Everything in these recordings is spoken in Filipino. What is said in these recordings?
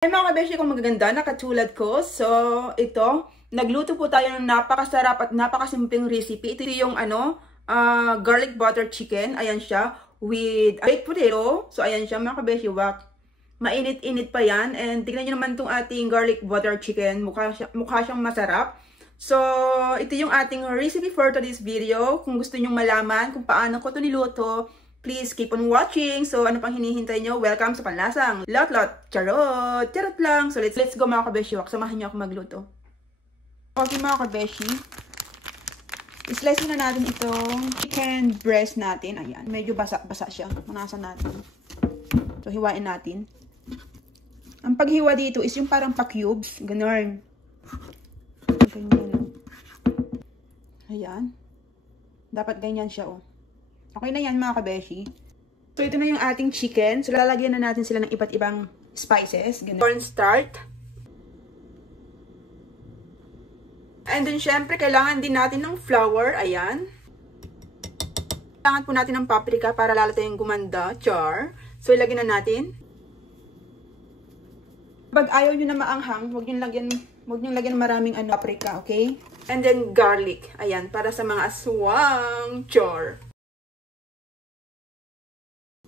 Ay mga kabeshi kong magaganda na katulad ko. So, ito, nagluto po tayo ng napakasarap at napakasimpleng recipe. Ito yung garlic butter chicken. Ayan siya. With baked potato. So, ayan siya mga kabeshi. Mainit-init pa yan. And tignan nyo naman itong ating garlic butter chicken. Mukha siyang masarap. So, ito yung ating recipe for today's video. Kung gusto nyong malaman kung paano ko ito niluto, please keep on watching. So, ano pang hinihintay nyo? Welcome sa Panlasang Lot-Lot. Charot! Charot lang. So, let's go mga kabeshi. Samahan nyo ako magluto. Okay mga kabeshi. I-slice na natin itong chicken breast natin. Ayan. Medyo basa-basa siya. Punasan natin. So, hiwain natin. Ang paghiwa dito is yung parang pa-cubes. Ganun. Ganyan. Ayan. Dapat ganyan siya, oh. Okay na yan mga kabeshi. So ito na yung ating chicken. So lalagyan na natin sila ng iba't ibang spices. Cornstarch. And then syempre kailangan din natin ng flour. Ayan. Kailangan po natin ng paprika para lalo tayong gumanda. Char. So ilagyan na natin. Pag ayaw nyo na maanghang, huwag nyo lagyan maraming paprika. Okay? And then garlic. Ayan. Para sa mga aswang. Char.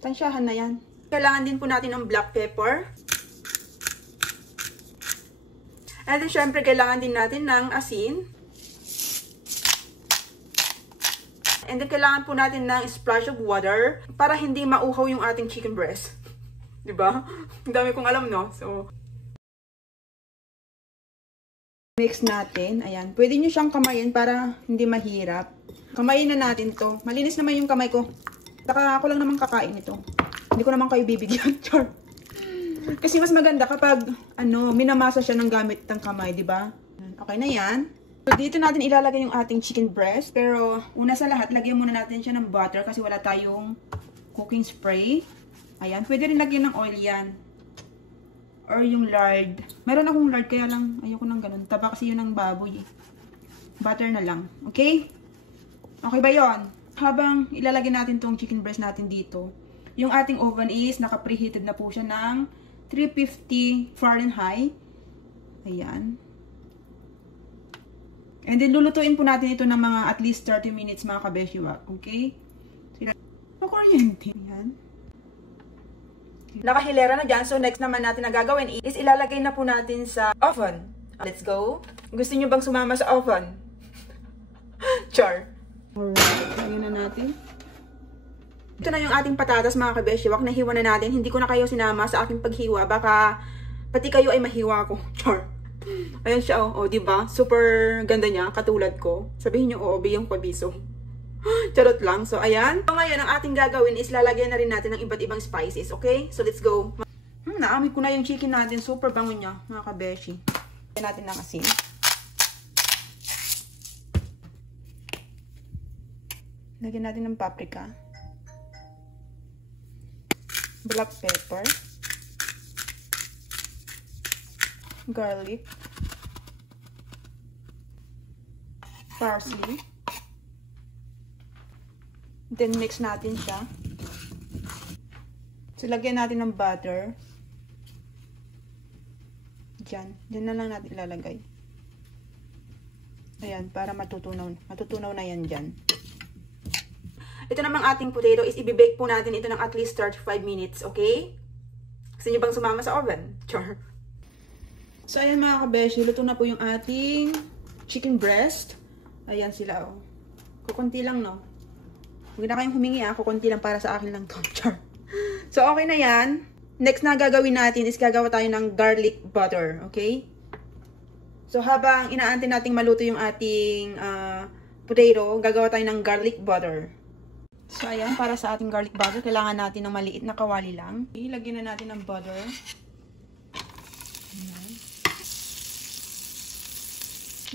Tansyahan na yan. Kailangan din po natin ng black pepper. And then, syempre, kailangan din natin ng asin. And then, kailangan po natin ng splash of water para hindi mauhaw yung ating chicken breast. Diba? Ang dami kong alam, no? So, mix natin. Ayan. Pwede nyo siyang kamayin para hindi mahirap. Kamayin na natin to. Malinis naman yung kamay ko. Saka ako lang naman kakain ito. Hindi ko naman kayo bibigyan. Char. Kasi mas maganda kapag minamasa siya ng gamit ng kamay, di ba? Okay na yan. So dito natin ilalagay yung ating chicken breast. Pero una sa lahat, lagyan muna natin siya ng butter kasi wala tayong cooking spray. Ayan. Pwede rin lagyan ng oil yan. Or yung lard. Meron akong lard kaya lang ayoko nang ganun. Taba kasi yun ng baboy eh. Butter na lang. Okay? Okay ba yon? Habang ilalagay natin tong chicken breast natin dito, yung ating oven is naka-preheated na po siya ng 350 Fahrenheit. Ayan. And then lulutuin po natin ito ng mga at least 30 minutes mga kabeshiwa. Okay? Makuryente. Ayan. Nakahilera na dyan. So next naman natin na gagawin is ilalagay na po natin sa oven. Let's go. Gusto nyo bang sumama sa oven? Char. Alright, lagyan na natin. Ito na yung ating patatas mga kabeshiwak. Nahiwa na natin. Hindi ko na kayo sinama sa aking paghiwa. Baka pati kayo ay mahiwa ko. Char. Ayan siya, oh. Diba? Super ganda niya. Katulad ko. Sabihin nyo, biyang pabiso. Charot lang. So, ayan. So, ngayon, ang ating gagawin is lalagyan na rin natin ng iba't ibang spices. Okay? So, let's go. Naamoy ko na yung chicken natin. Super bango niya, mga kabeshi. Lagyan natin ng asin. Lagyan natin ng paprika. Black pepper. Garlic. Parsley. Then mix natin siya. So lagyan natin ng butter. Diyan. Diyan na lang natin ilalagay. Ayan, para matutunaw. Matutunaw na yan dyan. Ito namang ating potato is i-bake po natin ito ng at least 35 minutes, okay? Gusto nyo bang sumama sa oven? Char. So, ayan mga kabeshi, luto na po yung ating chicken breast. Ayan sila, oh. Kukunti lang, no? Huwag na kayong humingi, kukunti lang para sa akin lang to. Char. So, okay na yan. Next na gagawin natin is gagawa tayo ng garlic butter, okay? So, habang inaantay nating maluto yung ating potato, gagawa tayo ng garlic butter. So, ayan, para sa ating garlic butter, kailangan natin ng maliit na kawali lang. Ilagyan na natin ng butter. Ayan.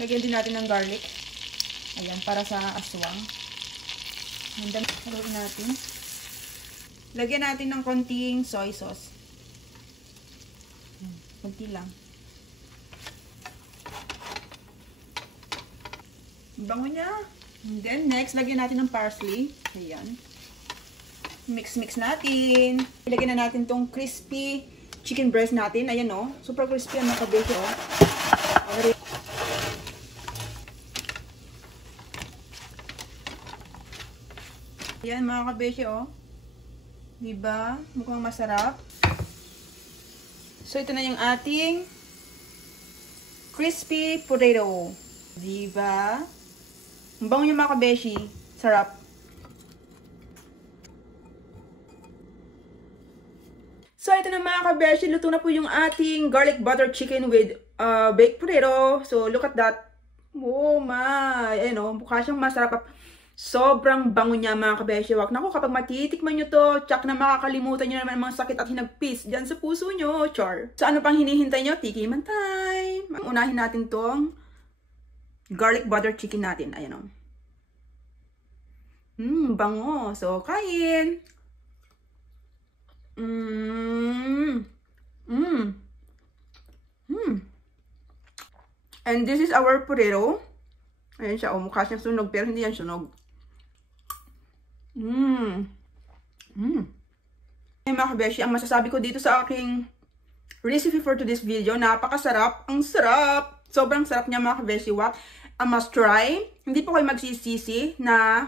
Lagyan din natin ng garlic. Ayan, para sa aswang. And then, haluin natin. Lagyan natin ng konting soy sauce. Ayan, konti lang. Bango niya. And then, next, lagyan natin ng parsley. Ayan. Mix natin. Ilagyan na natin tong crispy chicken breast natin. Ayan o. Super crispy yan mga kabeshi o. Ayan mga kabeshi o. Diba? Mukhang masarap. So ito na yung ating crispy potato. Diba? Ang bango niya mga kabeshi. Sarap. So, ito na mga kabeshi. Luto na po yung ating garlic butter chicken with baked potato. So, look at that. Oh my. Ayan o. Mukha siyang masarap. Sobrang bango niya mga kabeshi. Wag na ko kapag matitikman nyo to, tsak na makakalimutan nyo naman ang mga sakit at hinagpis dyan sa puso nyo. Char. So, ano pang hinihintay nyo? Tikiman time. Unahin natin tong garlic butter chicken natin. Ayan o. Bango. So, kain. And this is our potato. Ayan siya. O, mukha siyang sunog pero hindi yan sunog. Ay mga kabeshi, ang masasabi ko dito sa aking recipe for today's video, napakasarap. Ang sarap. Sobrang sarap niya mga kabeshi. A must try. Hindi po kayo magsisisi na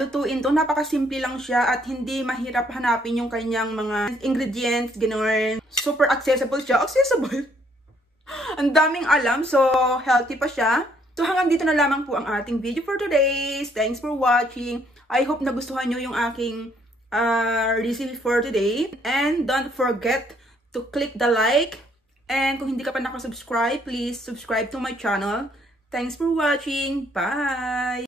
lutuin to. Napakasimple lang siya at hindi mahirap hanapin yung kanyang mga ingredients, gano'n. Super accessible siya. Accessible? Ang daming alam. So, healthy pa siya. So, hanggang dito na lamang po ang ating video for today. Thanks for watching. I hope nagustuhan nyo yung aking recipe for today. And don't forget to click the like. And kung hindi ka pa nakasubscribe, please subscribe to my channel. Thanks for watching. Bye!